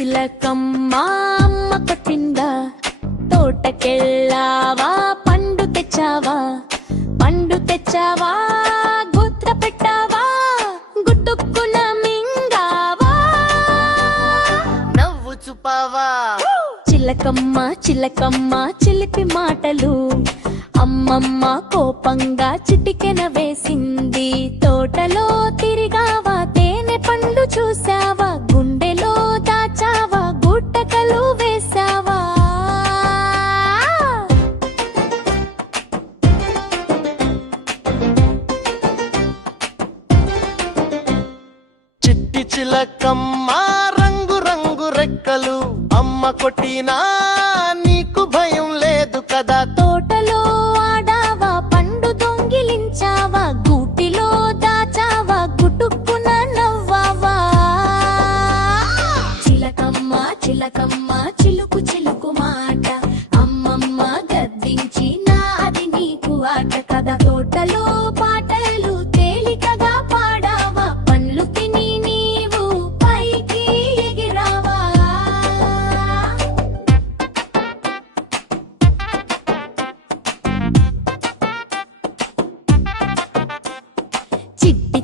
చిలకమ్మ అమ్మ కొట్టిందా? తోటకెళ్ళావా? పండు తెచ్చావా? పండు తెచ్చావా? గుత్త పెట్టావా? గుట్టుక్కున మింగావా? నవ్వు చూపావా? చిలకమ్మ చిలకమ్మ చిలిపి మాటలు. అమ్మమ్మ కోపంగా చిటికెన వేసింది చిలకమ్మ రంగు రంగు రెక్కలు. అమ్మ కొట్టినా నీకు భయం లేదు కదా. తోటలో ఆడావా పండు దొంగిలించావా గూటిలో దాచావా గుటుక్కున నవ్వావా? చిలకమ్మ చిలకమ్మ చిలుకు చిలుకు మాట. అమ్మమ్మ గద్దించి నా అది నీకు ఆట